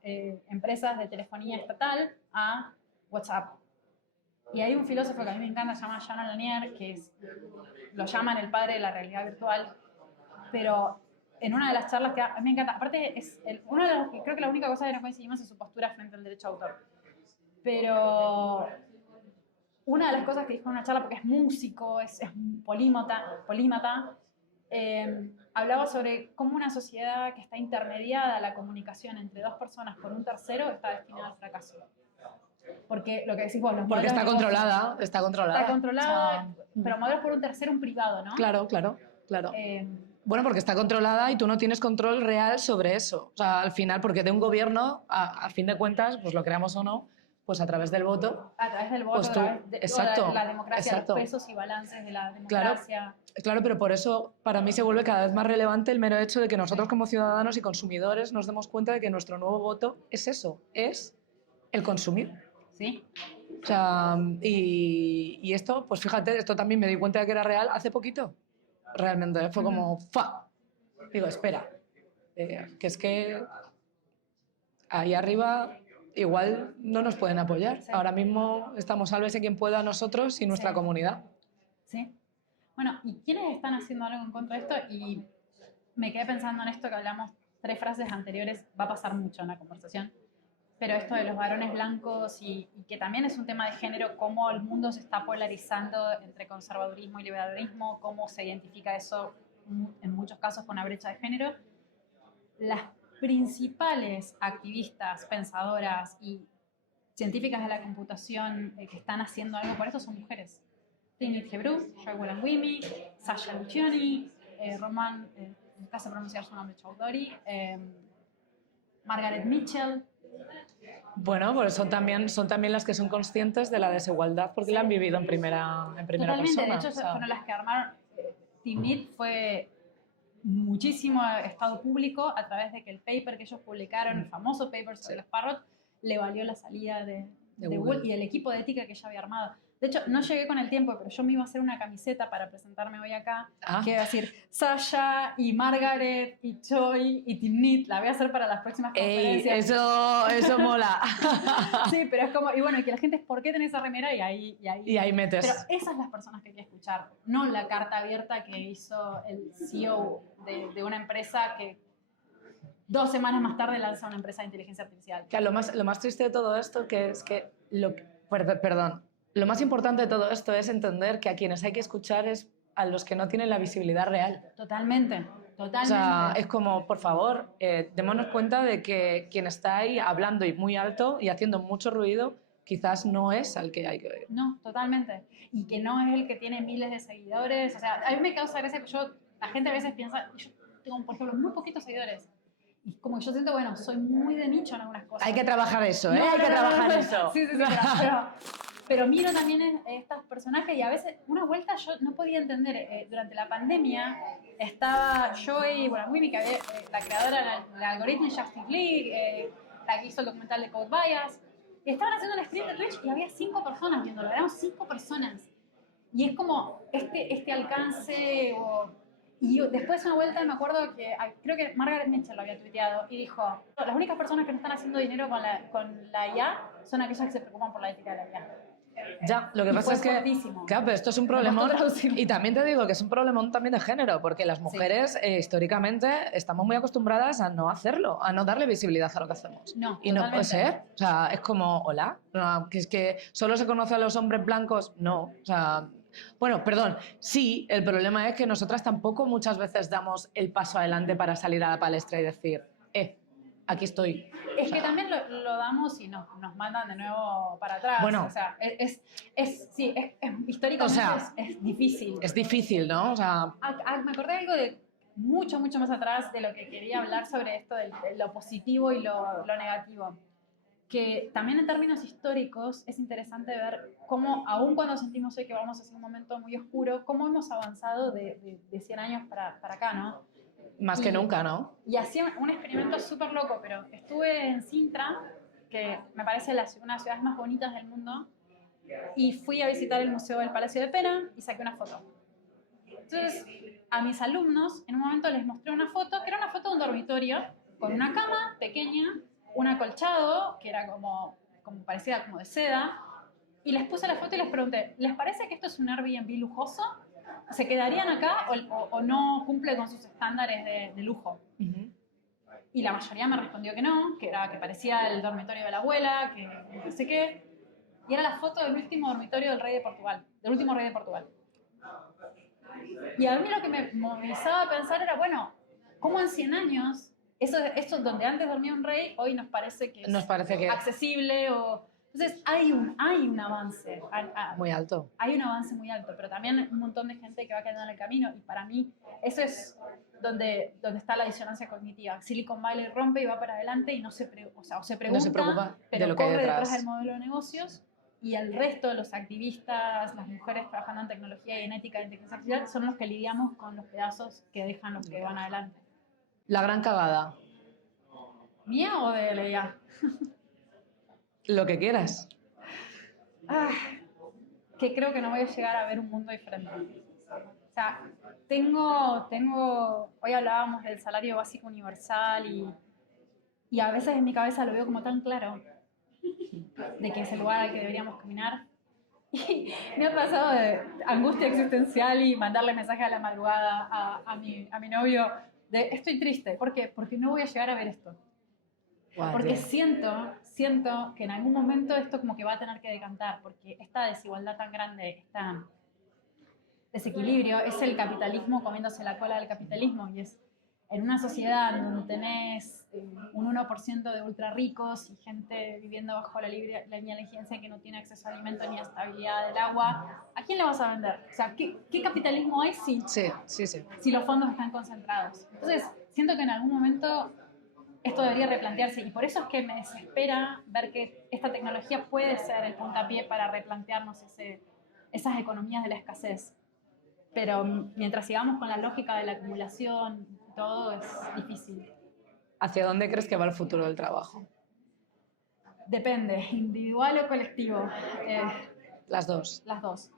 empresas de telefonía estatal a WhatsApp? Y hay un filósofo que a mí me encanta, se llama Jean Lanier, lo llaman el padre de la realidad virtual, pero en una de las charlas que a mí me encanta, aparte creo que la única cosa que no coincidimos es su postura frente al derecho de autor. Pero una de las cosas que dijo en una charla, porque es músico, es polímata, hablaba sobre cómo una sociedad que está intermediada a la comunicación entre dos personas por un tercero está destinada al fracaso. Porque lo que decís vos, porque está controlada. Está controlada, pero modelos por un tercero, un privado, ¿no? Claro. Bueno, porque está controlada y tú no tienes control real sobre eso. O sea, al final, porque de un gobierno, a fin de cuentas, pues lo creamos o no, pues a través del voto. A través del voto, pues tú, a través de exacto, la democracia, exacto. Los pesos y balances de la democracia. Claro, pero por eso para mí se vuelve cada vez más relevante el mero hecho de que nosotros como ciudadanos y consumidores nos demos cuenta de que nuestro nuevo voto es eso, es el consumir. Sí. O sea, y esto, pues fíjate, esto también me di cuenta de que era real hace poquito. Realmente, fue como, ¡fa! Digo, espera, que es que ahí arriba igual no nos pueden apoyar. Sí. Ahora mismo estamos sálvese quien pueda nosotros y nuestra comunidad. Sí. Bueno, ¿y quiénes están haciendo algo en contra de esto? Y me quedé pensando en esto que hablamos 3 frases anteriores, va a pasar mucho en la conversación, pero esto de los varones blancos y que también es un tema de género, cómo el mundo se está polarizando entre conservadurismo y liberalismo, cómo se identifica eso en muchos casos con una brecha de género. Las principales activistas, pensadoras y científicas de la computación que están haciendo algo por eso son mujeres. Tinit Hebrew, Joy Woolen-Wimmy, Sasha Luciani, Roman, nunca sé pronunciar su nombre, Chowdhury, Margaret Mitchell. Bueno, pues son también las que son conscientes de la desigualdad porque la han vivido en primera Totalmente, persona. de hecho, fueron las que armaron. Tinit fue muchísimo estado público a través de que el paper que ellos publicaron, el famoso paper sobre los parrots, le valió la salida de Google y el equipo de ética que ella había armado. De hecho, no llegué con el tiempo, pero yo me iba a hacer una camiseta para presentarme hoy acá, que iba a decir Sasha y Margaret y Joy y Tinit. La voy a hacer para las próximas conferencias. Eso mola. Sí, pero es como, y bueno, y que la gente es, ¿por qué tenés esa remera? Y ahí metes. Pero esas son las personas que hay que escuchar, no la carta abierta que hizo el CEO de una empresa que 2 semanas más tarde lanza una empresa de inteligencia artificial. Claro, lo más triste de todo esto lo más importante de todo esto es entender que a quienes hay que escuchar es a los que no tienen la visibilidad real. Totalmente. O sea, es como, por favor, démonos cuenta de que quien está ahí hablando y muy alto y haciendo mucho ruido quizás no es al que hay que ir. No, totalmente. Y que no es el que tiene miles de seguidores. O sea, a mí me causa gracia que la gente a veces piensa, yo tengo, por ejemplo, muy poquitos seguidores. Y como que yo siento, bueno, soy muy de nicho en algunas cosas. Hay que trabajar eso, ¿eh? No, Hay que no, no, trabajar no, eso. Sí, pero miro también estos personajes y a veces, una vuelta yo no podía entender. Durante la pandemia estaba Joy, bueno, Wimi, que había, la creadora del algoritmo de Justice League, la que hizo el documental de Code Bias, y estaban haciendo un stream de Twitch y había 5 personas viéndolo, éramos 5 personas. Y es como este alcance. Y después una vuelta me acuerdo que creo que Margaret Mitchell lo había tuiteado y dijo, las únicas personas que no están haciendo dinero con la IA son aquellas que se preocupan por la ética de la IA. Ya, lo que Y pasa fue es que, fuertísimo. claro, pero esto es un Me problemón, costó traducirlo. y también te digo que es un problemón también de género, porque las mujeres históricamente estamos muy acostumbradas a no hacerlo, a no darle visibilidad a lo que hacemos. No, y no puede totalmente. ser, o sea, es como, hola, no, que es que solo se conoce a los hombres blancos, no, o sea, bueno, perdón, sí, el problema es que nosotras tampoco muchas veces damos el paso adelante para salir a la palestra y decir, aquí estoy. Es que también lo damos y nos mandan de nuevo para atrás. Bueno. O sea, históricamente O sea, es difícil. Es difícil, ¿no? O sea, Me acordé de algo de mucho más atrás de lo que quería hablar sobre esto de lo positivo y lo negativo. Que también en términos históricos es interesante ver cómo, aun cuando sentimos hoy que vamos hacia un momento muy oscuro, cómo hemos avanzado de 100 años para acá, ¿no? más que nunca, ¿no? Y hacía un experimento súper loco, pero estuve en Sintra, que me parece una de las ciudades más bonitas del mundo, y fui a visitar el Museo del Palacio de Pera y saqué una foto. Entonces, a mis alumnos, en un momento les mostré una foto, que era una foto de un dormitorio, con una cama pequeña, un acolchado, que era como parecía como de seda, y les puse la foto y les pregunté, ¿les parece que esto es un Airbnb lujoso? ¿Se quedarían acá o no cumple con sus estándares de lujo? Uh-huh. Y la mayoría me respondió que no, que parecía el dormitorio de la abuela, que no sé qué. Y era la foto del último dormitorio del último rey de Portugal. Y a mí lo que me movilizaba a pensar era, bueno, ¿cómo en 100 años, eso donde antes dormía un rey, hoy nos parece que es accesible? Entonces hay un avance. Muy alto. Hay un avance muy alto, pero también un montón de gente que va quedando en el camino. Y para mí, eso es donde está la disonancia cognitiva. Silicon Valley rompe y va para adelante y se preocupa, pero de lo que hay corre detrás del modelo de negocios. Y el resto de los activistas, las mujeres trabajando en tecnología y en ética de inteligencia artificial, son los que lidiamos con los pedazos que dejan los que van adelante. La gran cagada. ¿Mía o de Leia? Lo que quieras. Que creo que no voy a llegar a ver un mundo diferente. O sea, hoy hablábamos del salario básico universal y a veces en mi cabeza lo veo como tan claro de que es el lugar al que deberíamos caminar. Y me ha pasado de angustia existencial y mandarle mensaje a la madrugada a mi novio de estoy triste. ¿Por qué? Porque no voy a llegar a ver esto. Wow, porque bien. siento que en algún momento esto como que va a tener que decantar, porque esta desigualdad tan grande, este desequilibrio, es el capitalismo comiéndose la cola del capitalismo, y es en una sociedad donde tenés un 1% de ultra ricos y gente viviendo bajo la línea de indigencia que no tiene acceso a alimentos ni a estabilidad del agua, ¿a quién le vas a vender? O sea, ¿qué capitalismo hay si los fondos están concentrados? Entonces, siento que en algún momento esto debería replantearse, y por eso es que me desespera ver que esta tecnología puede ser el puntapié para replantearnos esas economías de la escasez. Pero mientras sigamos con la lógica de la acumulación, todo es difícil. ¿Hacia dónde crees que va el futuro del trabajo? Depende, individual o colectivo. Las dos. Las dos.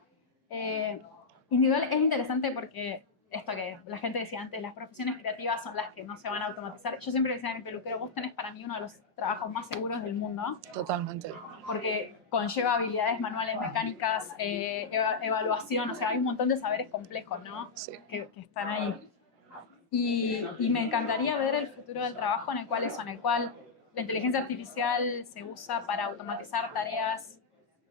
Individual es interesante porque esto que la gente decía antes, las profesiones creativas son las que no se van a automatizar. Yo siempre decía a mi peluquero, vos tenés para mí uno de los trabajos más seguros del mundo. Totalmente. Porque conlleva habilidades manuales, mecánicas, evaluación, o sea, hay un montón de saberes complejos, ¿no? Sí. Que están ahí. Y me encantaría ver el futuro del trabajo en el cual la inteligencia artificial se usa para automatizar tareas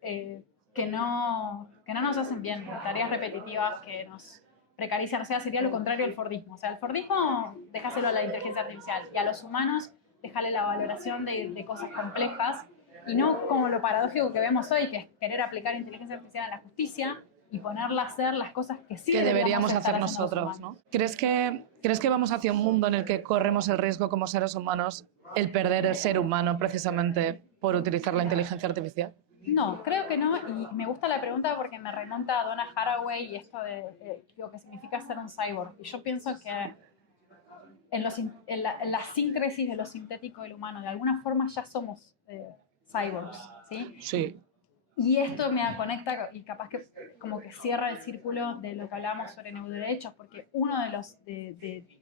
que no nos hacen bien, tareas repetitivas que nos precarizan. O sea, sería lo contrario al Fordismo. O sea, el Fordismo, dejáselo a la inteligencia artificial, y a los humanos, dejarle la valoración de cosas complejas. y no como lo paradójico que vemos hoy, que es querer aplicar inteligencia artificial en la justicia y ponerla a hacer las cosas que sí que deberíamos estar hacer haciendo los nosotros, humanos. ¿no? ¿Crees que vamos hacia un mundo en el que corremos el riesgo como seres humanos el perder el ser humano precisamente por utilizar la inteligencia artificial? No, creo que no, y me gusta la pregunta porque me remonta a Donna Haraway y esto de lo que significa ser un cyborg. Y yo pienso que en la síncresis de lo sintético y lo humano, de alguna forma ya somos cyborgs, ¿sí? Sí. Y esto me conecta y capaz que como que cierra el círculo de lo que hablamos sobre neuroderechos, porque uno de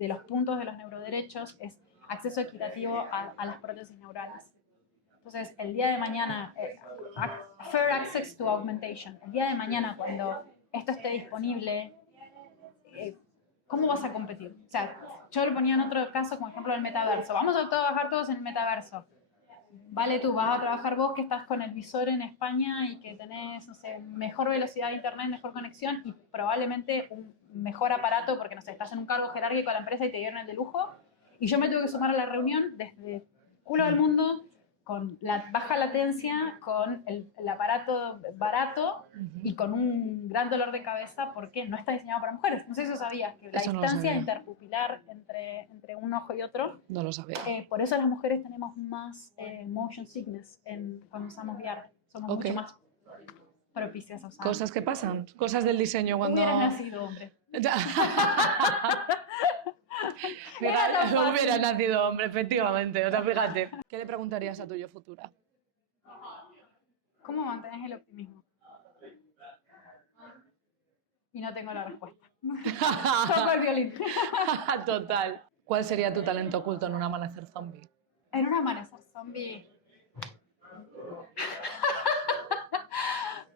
los puntos de los neuroderechos es acceso equitativo a las prótesis neurales. Entonces, el día de mañana, fair access to augmentation, el día de mañana cuando esto esté disponible, ¿cómo vas a competir? O sea, yo lo ponía en otro caso como ejemplo del metaverso. Vamos a trabajar todos en el metaverso. Vale, tú vas a trabajar vos que estás con el visor en España y que tenés, no sé, mejor velocidad de internet, mejor conexión y probablemente un mejor aparato porque, no sé, estás en un cargo jerárquico de la empresa y te dieron el de lujo. Y yo me tuve que sumar a la reunión desde culo del mundo, con la baja latencia, con el aparato barato y con un gran dolor de cabeza porque no está diseñado para mujeres. No sé si eso sabías, que la Eso no lo distancia sabía. interpupilar entre un ojo y otro, No lo sabía. por eso las mujeres tenemos más motion sickness cuando usamos VR. Somos Ok. mucho más propicias a usar. Cosas que pasan, cosas del diseño cuando... Hubieras nacido hombre. Fíjate, hubiera nacido hombre, efectivamente. O sea, fíjate. ¿Qué le preguntarías a tu yo futura? ¿Cómo mantenés el optimismo? Y no tengo la respuesta. Toco el violín. Total. ¿Cuál sería tu talento oculto en un amanecer zombie? En un amanecer zombie.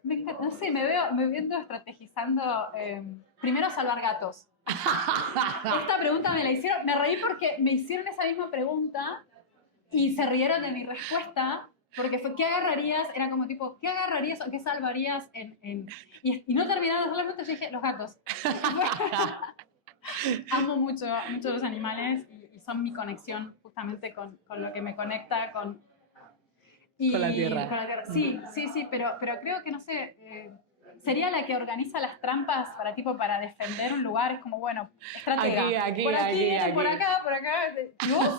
No sé, me viendo estrategizando. Primero salvar gatos. Esta pregunta me la hicieron, me reí porque me hicieron esa misma pregunta y se rieron de mi respuesta. Porque fue, ¿qué agarrarías? Era como tipo, ¿qué agarrarías o qué salvarías y no terminaron solamente, yo dije, los gatos. Amo mucho los animales y son mi conexión justamente con lo que me conecta con la tierra. Con la tierra. Sí, pero creo que, no sé, sería la que organiza las trampas para defender un lugar. Es como, bueno, estratega. Aquí, por aquí, aquí. por acá. ¿Y vos?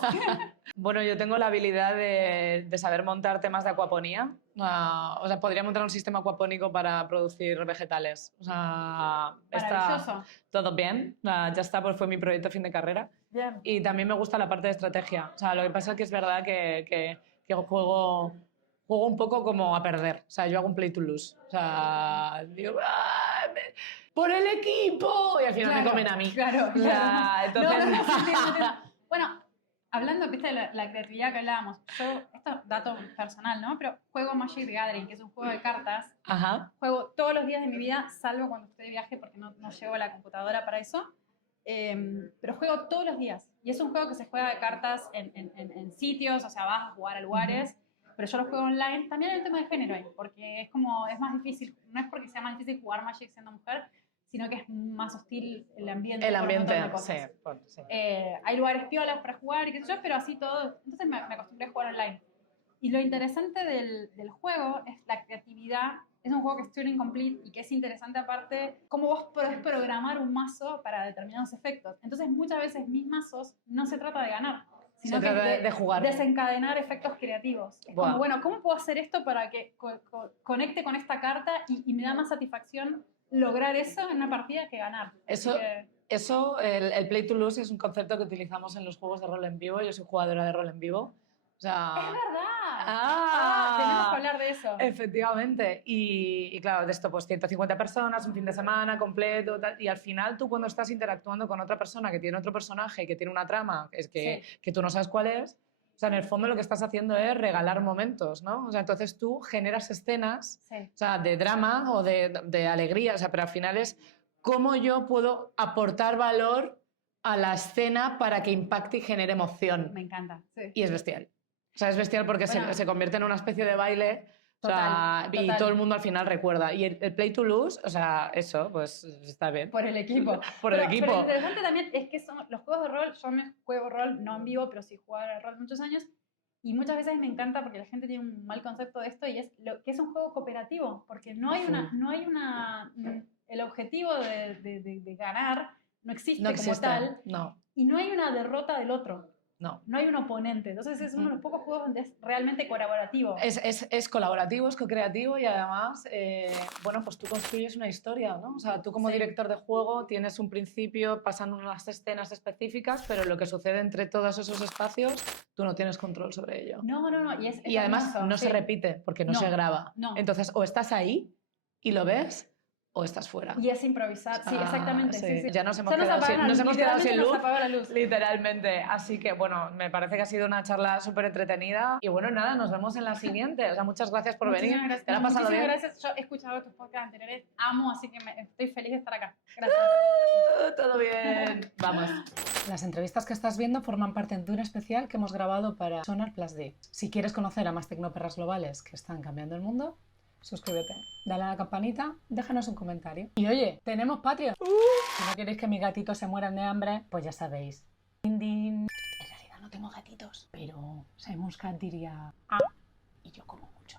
Bueno, yo tengo la habilidad de saber montar temas de acuaponía. O sea, podría montar un sistema acuapónico para producir vegetales. O sea, Maravilloso. está todo bien. Ya está, pues fue mi proyecto fin de carrera. Bien. Y también me gusta la parte de estrategia. O sea, lo que pasa es que es verdad que juego un poco como a perder. O sea, yo hago un play to lose. O sea, digo, ¡por el equipo! Y al final me comen a mí. Claro. O sea, entonces... No, entiendo. Bueno, hablando, viste, de la creatividad que hablábamos, yo, esto es dato personal, ¿no? Pero juego Magic the Gathering, que es un juego de cartas. Ajá. Juego todos los días de mi vida, salvo cuando estoy de viaje porque no llevo la computadora para eso. Pero juego todos los días. Y es un juego que se juega de cartas en sitios, o sea, vas a jugar a lugares. Pero yo lo juego online. También hay un tema de género ahí, porque es más difícil, no es porque sea más difícil jugar Magic siendo mujer, sino que es más hostil el ambiente. El por un ambiente, montón de cosas. sí. Hay lugares piolas para jugar y qué sé yo, pero así todo. Entonces me acostumbré a jugar online. Y lo interesante del juego es la creatividad. Es un juego que es Turing Complete y que es interesante aparte cómo vos podés programar un mazo para determinados efectos. Entonces muchas veces mis mazos no se trata de ganar, sino Se trata de jugar. Desencadenar efectos creativos. Es como, bueno, ¿cómo puedo hacer esto para que conecte con esta carta y me da más satisfacción lograr eso en una partida que ganar? Eso, el play to lose es un concepto que utilizamos en los juegos de rol en vivo. Yo soy jugadora de rol en vivo. O sea, ¡es verdad! Tenemos que hablar de eso. Efectivamente. Y claro, de esto, pues 150 personas, un fin de semana completo, tal, y al final tú cuando estás interactuando con otra persona que tiene otro personaje, que tiene una trama, que tú no sabes cuál es, o sea, en el fondo lo que estás haciendo es regalar momentos, ¿no? O sea, entonces tú generas escenas, o sea, de drama o de alegría, o sea, pero al final es cómo yo puedo aportar valor a la escena para que impacte y genere emoción. Me encanta. Sí. Y es bestial. O sea, es bestial porque se convierte en una especie de baile. Total. Y todo el mundo al final recuerda. Y el play to lose, o sea, eso, pues está bien. Por el equipo. El equipo. Pero lo interesante también es que son los juegos de rol, yo me juego rol no en vivo, pero sí juego de rol muchos años, Y muchas veces me encanta porque la gente tiene un mal concepto de esto y es lo que es un juego cooperativo, porque el objetivo de ganar no existe, No como existe, tal, no, y no hay una derrota del otro, no. no hay un oponente. Entonces es uno de los pocos juegos donde es realmente colaborativo. Es colaborativo, es co-creativo y además, bueno, pues tú construyes una historia, ¿no? O sea, tú como Sí. director de juego tienes un principio, pasan unas escenas específicas, pero lo que sucede entre todos esos espacios, tú no tienes control sobre ello. No, y es Y además hermoso, no sí. se repite porque no se graba. No. Entonces, o estás ahí y lo ves o estás fuera. Y es improvisar, sí, exactamente. Sí. Sí. Ya nos hemos Ya quedado sin, apagan la nos luz, hemos quedado sin literalmente luz. nos apagó la luz. Literalmente. Así que, bueno, me parece que ha sido una charla súper entretenida. Y bueno, nada, nos vemos en la siguiente. O sea, muchas gracias por venir. Gracias. ¿Te la has pasado Muchísimas bien? gracias. Yo he escuchado tus podcasts anteriores, amo, así que estoy feliz de estar acá. Gracias. Todo bien. Vamos. Las entrevistas que estás viendo forman parte de un especial que hemos grabado para Sonar Plus D. Si quieres conocer a más tecnoperras globales que están cambiando el mundo, suscríbete, dale a la campanita, déjanos un comentario. Y oye, tenemos Patreon. Si no queréis que mis gatitos se mueran de hambre, pues ya sabéis. Din, din. En realidad no tengo gatitos, pero Simon Cat diría... Ah, y yo como mucho.